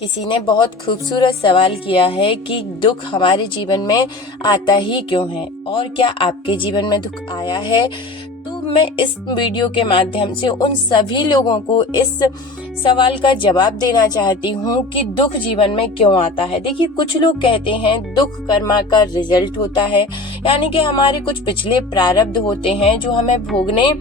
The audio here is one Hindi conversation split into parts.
किसी ने बहुत खूबसूरत सवाल किया है कि दुख हमारे जीवन में आता ही क्यों है और क्या आपके जीवन में दुख आया है। तो मैं इस वीडियो के माध्यम से उन सभी लोगों को इस सवाल का जवाब देना चाहती हूँ कि दुख जीवन में क्यों आता है। देखिए, कुछ लोग कहते हैं दुख कर्मा का रिजल्ट होता है, यानी कि हमारे कुछ पिछले प्रारब्ध होते हैं जो हमें भोगने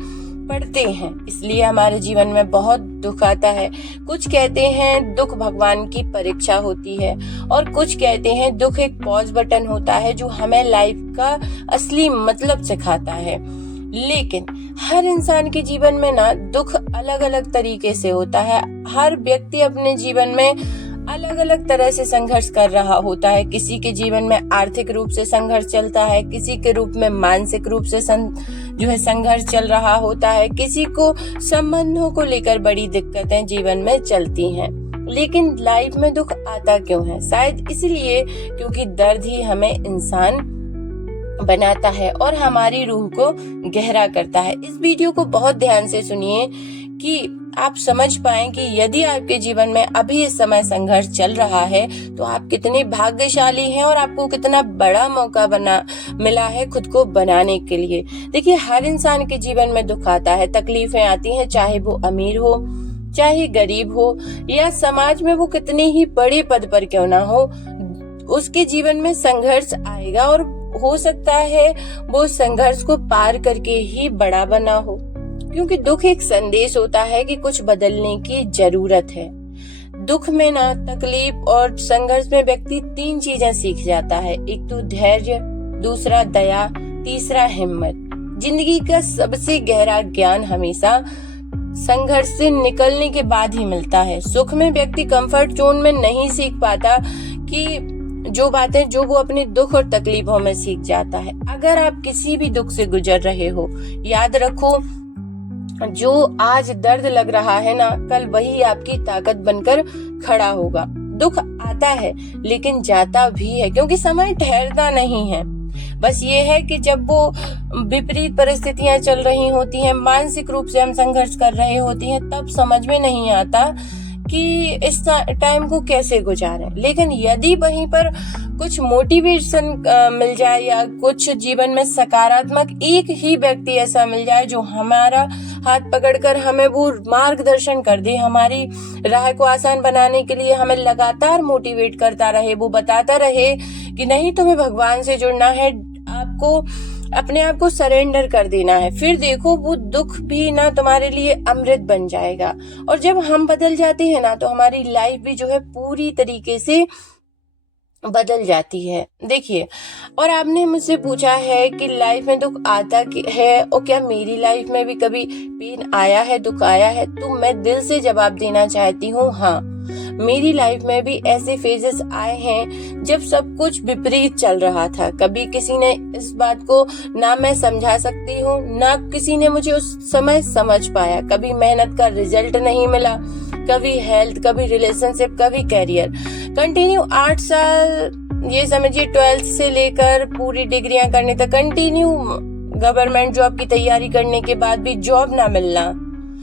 पड़ते हैं, इसलिए हमारे जीवन में बहुत दुख आता है। कुछ कहते हैं दुख भगवान की परीक्षा होती है और कुछ कहते हैं दुख एक पॉज बटन होता है जो हमें लाइफ का असली मतलब सिखाता है। लेकिन हर इंसान के जीवन में ना दुख अलग अलग तरीके से होता है। हर व्यक्ति अपने जीवन में अलग अलग तरह से संघर्ष कर रहा होता है। किसी के जीवन में आर्थिक रूप से संघर्ष चलता है, किसी के रूप में मानसिक रूप से संघर्ष चल रहा होता है, किसी को संबंधों को लेकर बड़ी दिक्कतें जीवन में चलती हैं। लेकिन लाइफ में दुख आता क्यों है? शायद इसलिए क्योंकि दर्द ही हमें इंसान बनाता है और हमारी रूह को गहरा करता है। इस वीडियो को बहुत ध्यान से सुनिए कि आप समझ पाएं कि यदि आपके जीवन में अभी इस समय संघर्ष चल रहा है तो आप कितने भाग्यशाली हैं और आपको कितना बड़ा मौका मिला है खुद को बनाने के लिए। देखिए, हर इंसान के जीवन में दुख आता है, तकलीफें आती हैं, चाहे वो अमीर हो चाहे गरीब हो या समाज में वो कितने ही बड़े पद पर क्यों ना हो, उसके जीवन में संघर्ष आएगा और हो सकता है वो संघर्ष को पार करके ही बड़ा बना हो। क्योंकि दुख एक संदेश होता है कि कुछ बदलने की जरूरत है। दुख में ना तकलीफ और संघर्ष में व्यक्ति 3 चीजें सीख जाता है। एक तो धैर्य, दूसरा दया, तीसरा हिम्मत। जिंदगी का सबसे गहरा ज्ञान हमेशा संघर्ष से निकलने के बाद ही मिलता है। सुख में व्यक्ति कंफर्ट जोन में नहीं सीख पाता कि जो बातें जो वो अपने दुख और तकलीफों में सीख जाता है। अगर आप किसी भी दुख से गुजर रहे हो, याद रखो जो आज दर्द लग रहा है ना, कल वही आपकी ताकत बनकर खड़ा होगा। दुख आता है लेकिन जाता भी है, क्योंकि समय ठहरता नहीं है। बस ये है कि जब वो विपरीत परिस्थितियां चल रही होती हैं, मानसिक रूप से हम संघर्ष कर रहे होती हैं, तब समझ में नहीं आता कि इस टाइम को कैसे गुजारें। लेकिन यदि वहीं पर कुछ मोटिवेशन मिल जाए या कुछ जीवन में सकारात्मक एक ही व्यक्ति ऐसा मिल जाए जो हमारा हाथ पकड़कर हमें वो मार्गदर्शन कर दे, हमारी राह को आसान बनाने के लिए हमें लगातार मोटिवेट करता रहे, वो बताता रहे कि नहीं, तुम्हें भगवान से जुड़ना है, आपको अपने आप को सरेंडर कर देना है, फिर देखो वो दुख भी ना तुम्हारे लिए अमृत बन जाएगा। और जब हम बदल जाते हैं ना तो हमारी लाइफ भी जो है पूरी तरीके से बदल जाती है। देखिए, और आपने मुझसे पूछा है कि लाइफ में दुख आता है और क्या मेरी लाइफ में भी कभी पेन आया है, दुख आया है? तो मैं दिल से जवाब देना चाहती हूँ, हाँ, मेरी लाइफ में भी ऐसे फेजेस आए हैं जब सब कुछ विपरीत चल रहा था। कभी किसी ने इस बात को ना मैं समझा सकती हूँ, ना किसी ने मुझे उस समय समझ पाया। कभी मेहनत का रिजल्ट नहीं मिला, कभी हेल्थ, कभी रिलेशनशिप, कभी कैरियर। कंटिन्यू 8 साल, ये समझिए 12th से लेकर पूरी डिग्रियां करने तक कंटिन्यू गवर्नमेंट जॉब की तैयारी करने के बाद भी जॉब ना मिलना,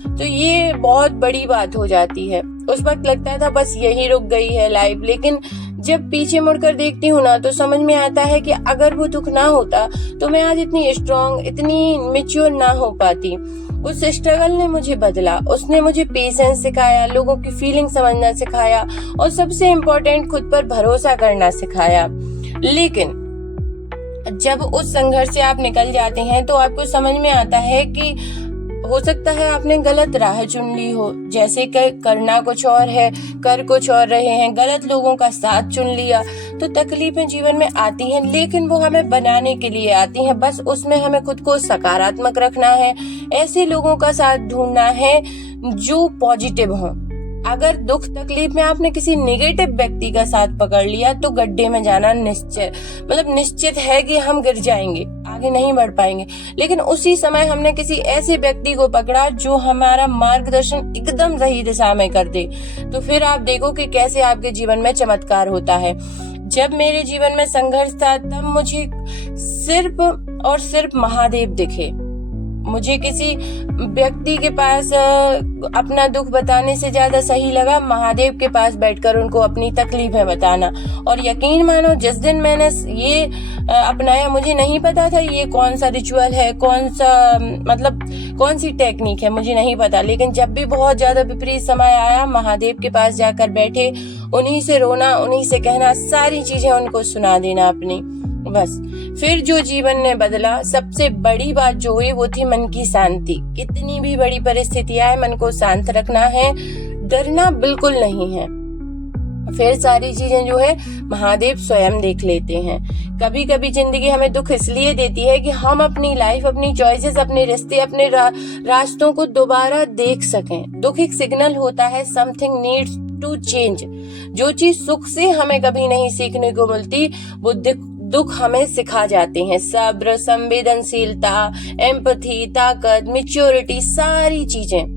तो ये बहुत बड़ी बात हो जाती है। उस वक्त लगता था बस यही रुक गई है लाइफ। लेकिन जब पीछे मुड़कर देखती हूँ ना तो समझ में आता है कि अगर वो दुख ना होता तो मैं आज इतनी स्ट्रांग, इतनी मैच्योर ना हो पाती। उस स्ट्रगल ने मुझे बदला, उसने मुझे पेशेंस सिखाया, लोगों की फीलिंग समझना सिखाया और सबसे इम्पोर्टेंट खुद पर भरोसा करना सिखाया। लेकिन जब उस संघर्ष से आप निकल जाते हैं तो आपको समझ में आता है कि हो सकता है आपने गलत राह चुन ली हो, जैसे कि करना कुछ और है, कर कुछ और रहे हैं, गलत लोगों का साथ चुन लिया। तो तकलीफें जीवन में आती हैं, लेकिन वो हमें बनाने के लिए आती हैं। बस उसमें हमें खुद को सकारात्मक रखना है, ऐसे लोगों का साथ ढूंढना है जो पॉजिटिव हों। अगर दुख तकलीफ में आपने किसी नेगेटिव व्यक्ति का साथ पकड़ लिया तो गड्ढे में जाना निश्चित है कि हम गिर जाएंगे, आगे नहीं बढ़ पाएंगे। लेकिन उसी समय हमने किसी ऐसे व्यक्ति को पकड़ा जो हमारा मार्गदर्शन एकदम सही दिशा में कर दे, तो फिर आप देखो कि कैसे आपके जीवन में चमत्कार होता है। जब मेरे जीवन में संघर्ष था तब मुझे सिर्फ और सिर्फ महादेव दिखे। मुझे किसी व्यक्ति के पास अपना दुख बताने से ज्यादा सही लगा महादेव के पास बैठकर उनको अपनी तकलीफें बताना। और यकीन मानो जिस दिन मैंने ये अपनाया, मुझे नहीं पता था ये कौन सा रिचुअल है, कौन सी टेक्निक है, मुझे नहीं पता। लेकिन जब भी बहुत ज्यादा विपरीत समय आया, महादेव के पास जाकर बैठे, उन्हीं से रोना, उन्हीं से कहना, सारी चीजें उनको सुना देना अपनी, बस फिर जो जीवन ने बदला। सबसे बड़ी बात जो हुई वो थी मन की शांति। कितनी भी बड़ी परिस्थिति आए, मन को शांत रखना है, डरना बिल्कुल नहीं है। फिर सारी चीजें जो है महादेव स्वयं देख लेते हैं। कभी कभी जिंदगी हमें दुख इसलिए देती है कि हम अपनी लाइफ, अपनी चॉइसेस, अपने रिश्ते, अपने रास्तों को दोबारा देख सकें। दुख एक सिग्नल होता है, समथिंग नीड्स टू चेंज। जो चीज सुख से हमें कभी नहीं सीखने को मिलती, वो दुख हमें सिखा जाते हैं। सब्र, संवेदनशीलता, एम्पैथी, ताकत, मैच्योरिटी, सारी चीजें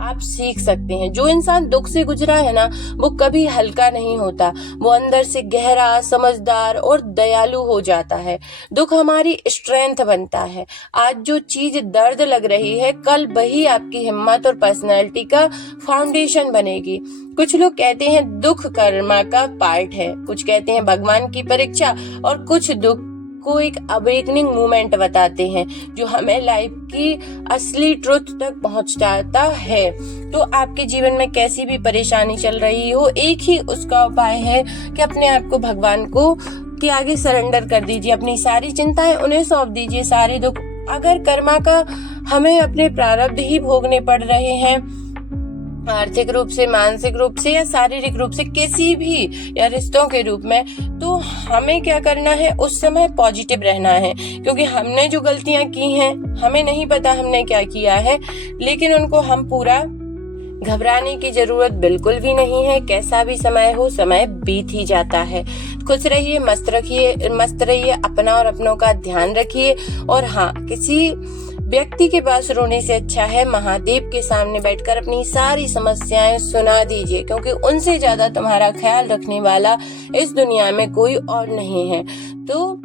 आप सीख सकते हैं। जो इंसान दुख से गुजरा है ना, वो कभी हल्का नहीं होता, वो अंदर से गहरा, समझदार और दयालु हो जाता है। दुख हमारी स्ट्रेंथ बनता है। आज जो चीज दर्द लग रही है, कल वही आपकी हिम्मत और पर्सनैलिटी का फाउंडेशन बनेगी। कुछ लोग कहते हैं दुख कर्मा का पार्ट है, कुछ कहते हैं भगवान की परीक्षा, और कुछ दुख को एक अवेकनिंग मूवमेंट बताते हैं जो हमें लाइफ की असली ट्रुथ तक पहुंचाता है। तो आपके जीवन में कैसी भी परेशानी चल रही हो, एक ही उसका उपाय है कि अपने आप को भगवान को के आगे सरेंडर कर दीजिए। अपनी सारी चिंताएं उन्हें सौंप दीजिए, सारे दुख। अगर कर्मा का हमें अपने प्रारब्ध ही भोगने पड़ रहे हैं, आर्थिक रूप से, मानसिक रूप से या शारीरिक रूप से, किसी भी या रिश्तों के रूप में, तो हमें क्या करना है, उस समय पॉजिटिव रहना है। क्योंकि हमने जो गलतियां की हैं, हमें नहीं पता हमने क्या किया है, लेकिन उनको हम पूरा घबराने की जरूरत बिल्कुल भी नहीं है। कैसा भी समय हो, समय बीत ही जाता है। खुश रहिए, मस्त रहिए, अपना और अपनों का ध्यान रखिए। और हाँ, किसी व्यक्ति के पास रोने से अच्छा है महादेव के सामने बैठकर अपनी सारी समस्याएं सुना दीजिए, क्योंकि उनसे ज्यादा तुम्हारा ख्याल रखने वाला इस दुनिया में कोई और नहीं है। तो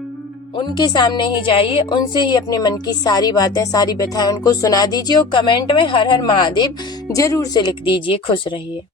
उनके सामने ही जाइए, उनसे ही अपने मन की सारी बातें, सारी व्यथाएं उनको सुना दीजिए, और कमेंट में हर हर महादेव जरूर से लिख दीजिए। खुश रहिए।